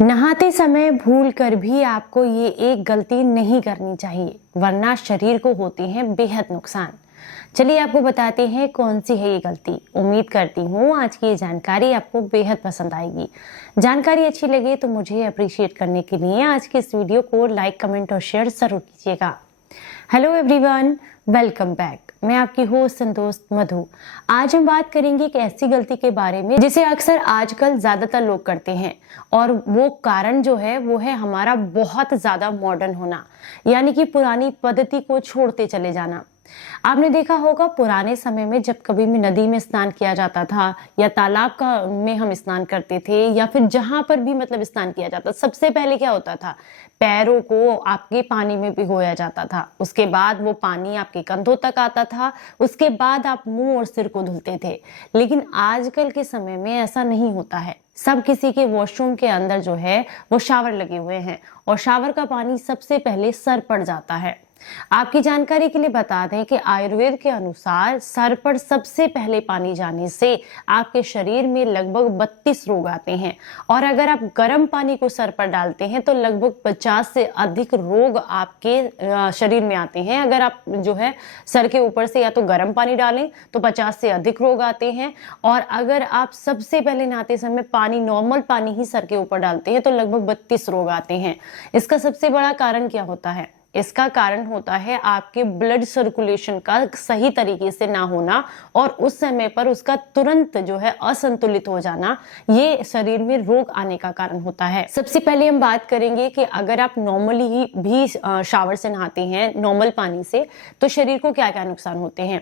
नहाते समय भूल कर भी आपको ये एक गलती नहीं करनी चाहिए, वरना शरीर को होती है बेहद नुकसान। चलिए आपको बताते हैं कौन सी है ये गलती। उम्मीद करती हूँ आज की ये जानकारी आपको बेहद पसंद आएगी। जानकारी अच्छी लगे तो मुझे अप्रिशिएट करने के लिए आज की इस वीडियो को लाइक, कमेंट और शेयर जरूर कीजिएगा। Hello everyone, welcome back. मैं आपकी होस्ट संतोष मधु। आज हम बात करेंगे एक ऐसी गलती के बारे में जिसे अक्सर आजकल ज्यादातर लोग करते हैं, और वो कारण जो है वो है हमारा बहुत ज्यादा मॉडर्न होना, यानी कि पुरानी पद्धति को छोड़ते चले जाना। आपने देखा होगा पुराने समय में जब कभी भी नदी में स्नान किया जाता था या तालाब का में हम स्नान करते थे या फिर जहां पर भी स्नान किया जाता, सबसे पहले क्या होता था, पैरों को आपके पानी में भिगोया जाता था। उसके बाद वो पानी आपके कंधों तक आता था, उसके बाद आप मुंह और सिर को धुलते थे। लेकिन आजकल के समय में ऐसा नहीं होता है। सब किसी के वॉशरूम के अंदर जो है वो शावर लगे हुए हैं और शावर का पानी सबसे पहले सर पर जाता है। आपकी जानकारी के लिए बता दें कि आयुर्वेद के अनुसार सर पर सबसे पहले पानी जाने से आपके शरीर में लगभग 32 रोग आते हैं, और अगर आप गर्म पानी को सर पर डालते हैं तो लगभग 50 से अधिक रोग आपके शरीर में आते हैं। अगर आप जो है सर के ऊपर से या तो गर्म पानी डालें तो 50 से अधिक रोग आते हैं, और अगर आप सबसे पहले नहाते समय पानी, नॉर्मल पानी ही सर के ऊपर डालते हैं तो लगभग 32 रोग आते हैं। इसका सबसे बड़ा कारण क्या होता है? इसका कारण होता है आपके ब्लड सर्कुलेशन का सही तरीके से ना होना, और उस समय पर उसका तुरंत जो है असंतुलित हो जाना, ये शरीर में रोग आने का कारण होता है। सबसे पहले हम बात करेंगे कि अगर आप नॉर्मली ही भी शावर से नहाते हैं नॉर्मल पानी से, तो शरीर को क्या क्या नुकसान होते हैं।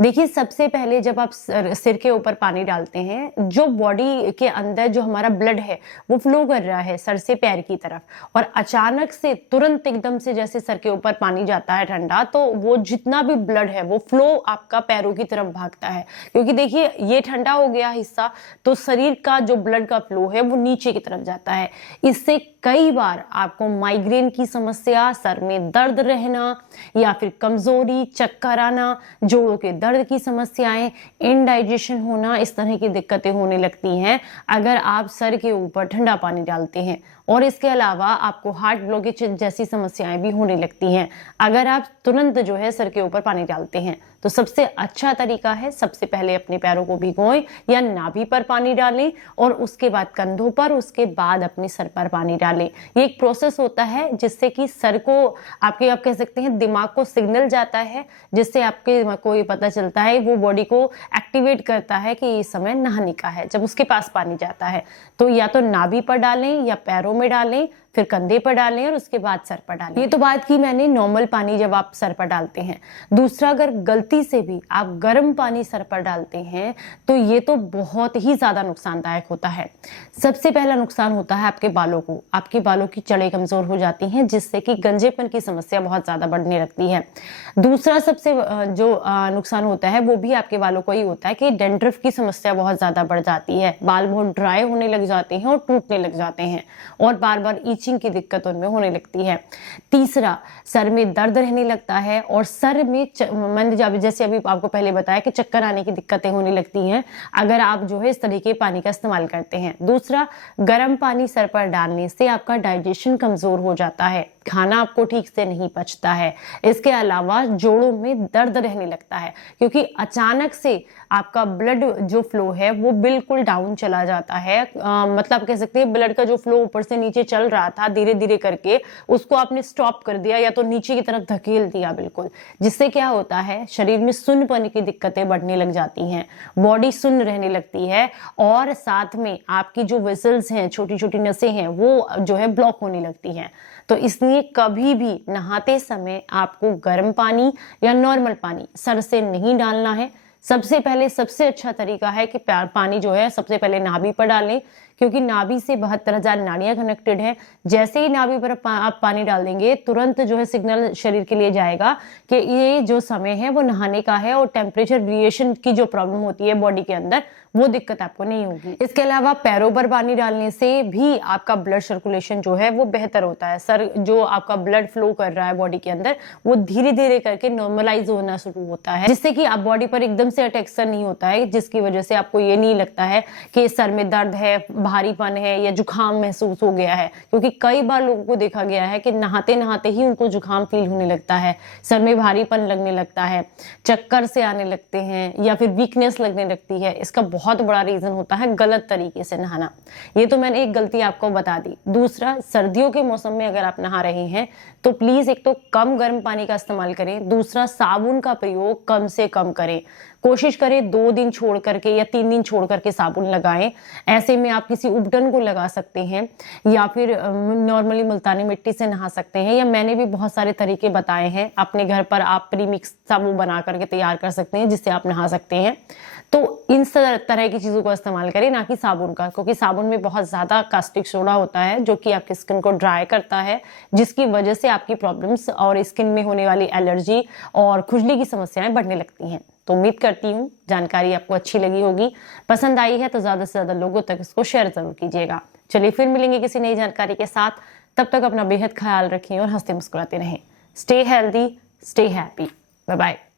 देखिए, सबसे पहले जब आप सिर के ऊपर पानी डालते हैं, जो बॉडी के अंदर जो हमारा ब्लड है वो फ्लो कर रहा है सर से पैर की तरफ, और अचानक से तुरंत एकदम से जैसे सर के ऊपर पानी जाता है ठंडा, तो वो जितना भी ब्लड है वो फ्लो आपका पैरों की तरफ भागता है। क्योंकि देखिए, ये ठंडा हो गया हिस्सा, तो शरीर का जो ब्लड का फ्लो है वो नीचे की तरफ जाता है। इससे कई बार आपको माइग्रेन की समस्या, सर में दर्द रहना, या फिर कमजोरी, चक्कर आना, जोड़ों के दर्द की समस्याएं, इनडाइजेशन होना, इस तरह की दिक्कतें होने लगती हैं अगर आप सर के ऊपर ठंडा पानी डालते हैं। और इसके अलावा आपको हार्ट ब्लॉकेज जैसी समस्याएं भी होने लगती हैं अगर आप तुरंत जो है सर के ऊपर पानी डालते हैं। तो सबसे अच्छा तरीका है, सबसे पहले अपने पैरों को भिगोएं या नाभि पर पानी डालें, और उसके बाद कंधों पर, उसके बाद अपने सर पर पानी डालें। ये एक प्रोसेस होता है जिससे कि सर को आप कह सकते हैं दिमाग को सिग्नल जाता है, जिससे आपके को ये पता चलता है, वो बॉडी को एक्टिवेट करता है कि ये समय नहाने का है। जब उसके पास पानी जाता है तो या तो नाभि पर डालें या पैरों में डालें, फिर कंधे पर डालें और उसके बाद सर पर डालें। ये तो बात की मैंने नॉर्मल पानी जब आप सर पर डालते हैं। दूसरा, अगर गलती से भी आप गर्म पानी सर पर डालते हैं तो ये तो बहुत ही ज्यादा नुकसानदायक होता है। सबसे पहला नुकसान होता है आपके बालों को। आपके बालों की जड़ें कमजोर हो जाती हैं, जिससे कि गंजेपन की समस्या बहुत ज्यादा बढ़ने लगती है। दूसरा सबसे जो नुकसान होता है वो भी आपके बालों को ही होता है कि डैंड्रफ की समस्या बहुत ज्यादा बढ़ जाती है। बाल बहुत ड्राई होने लग जाते हैं और टूटने लग जाते हैं, और बार बार ईचिंग की दिक्कत उनमें होने लगती है। तीसरा, सर में दर्द रहने लगता है, और सर में मैंने जैसे अभी आपको पहले बताया कि चक्कर आने की दिक्कतें होने लगती हैं अगर आप जो है इस तरीके पानी का इस्तेमाल करते हैं। दूसरा, गर्म पानी सर पर डालने से आपका डाइजेशन कमजोर हो जाता है, खाना आपको ठीक से नहीं पचता है। इसके अलावा जोड़ों में दर्द रहने लगता है, क्योंकि अचानक से आपका ब्लड जो फ्लो है वो बिल्कुल डाउन चला जाता है। मतलब कह सकते हैं ब्लड का जो फ्लो ऊपर से नीचे चल रहा था, धीरे धीरे करके उसको आपने स्टॉप कर दिया या तो नीचे की तरफ धकेल दिया बिल्कुल, जिससे क्या होता है, शरीर में सुन्नपन की दिक्कतें बढ़ने लग जाती हैं, बॉडी सुन्न रहने लगती है, और साथ में आपकी जो वेसल्स हैं, छोटी छोटी नसें हैं, वो जो है ब्लॉक होने लगती हैं। तो इसलिए कभी भी नहाते समय आपको गर्म पानी या नॉर्मल पानी सर से नहीं डालना है। सबसे पहले सबसे अच्छा तरीका है कि पानी जो है सबसे पहले नाभि पर डालें, क्योंकि नाभि से 72,000 नाड़ियां कनेक्टेड है। जैसे ही नाभि पर आप पानी डाल देंगे, तुरंत जो है सिग्नल शरीर के लिए जाएगा कि ये जो समय है वो नहाने का है, और टेम्परेचर वेरिएशन की जो प्रॉब्लम होती है बॉडी के अंदर, वो दिक्कत आपको नहीं होगी। इसके अलावा पैरों पर पानी डालने से भी आपका ब्लड सर्कुलेशन जो है वो बेहतर होता है। सर जो आपका ब्लड फ्लो कर रहा है बॉडी के अंदर, वो धीरे धीरे करके नॉर्मलाइज होना शुरू होता है, जिससे कि आप बॉडी पर एकदम से अटैक नहीं होता है, जिसकी वजह से आपको ये नहीं लगता है कि सर में दर्द है, भारीपन है या जुकाम महसूस हो गया है, क्योंकि कई बार लोगों को देखा गया है कि नहाते नहाते ही उनको जुकाम फील होने लगता है, सर में भारीपन लगने लगता है, चक्कर से आने लगते हैं या फिर वीकनेस लगने लगती है। इसका बहुत बड़ा रीजन होता है गलत तरीके से नहाना। ये तो मैंने एक गलती आपको बता दी। दूसरा, सर्दियों के मौसम में अगर आप नहा रहे हैं तो प्लीज एक तो कम गर्म पानी का इस्तेमाल करें, दूसरा साबुन का प्रयोग कम से कम करें। कोशिश करें 2 दिन छोड़ करके या 3 दिन छोड़ करके साबुन लगाएं। ऐसे में आप किसी उपटन को लगा सकते हैं या फिर नॉर्मली मुल्तानी मिट्टी से नहा सकते हैं, या मैंने भी बहुत सारे तरीके बताए हैं। अपने घर पर आप प्रीमिक्स साबुन बना करके तैयार कर सकते हैं जिससे आप नहा सकते हैं। तो इन तरह की चीजों का इस्तेमाल करें, ना कि साबुन का, क्योंकि साबुन में बहुत ज्यादा कास्टिक सोडा होता है जो कि आपकी स्किन को ड्राई करता है, जिसकी वजह से आपकी प्रॉब्लम्स और स्किन में होने वाली एलर्जी और खुजली की समस्याएं बढ़ने लगती हैं। तो उम्मीद करती हूँ जानकारी आपको अच्छी लगी होगी। पसंद आई है तो ज्यादा से ज्यादा लोगों तक इसको शेयर जरूर कीजिएगा। चलिए फिर मिलेंगे किसी नई जानकारी के साथ। तब तक अपना बेहद ख्याल रखें और हंसते मुस्कुराते रहें। Stay healthy, stay happy. Bye bye.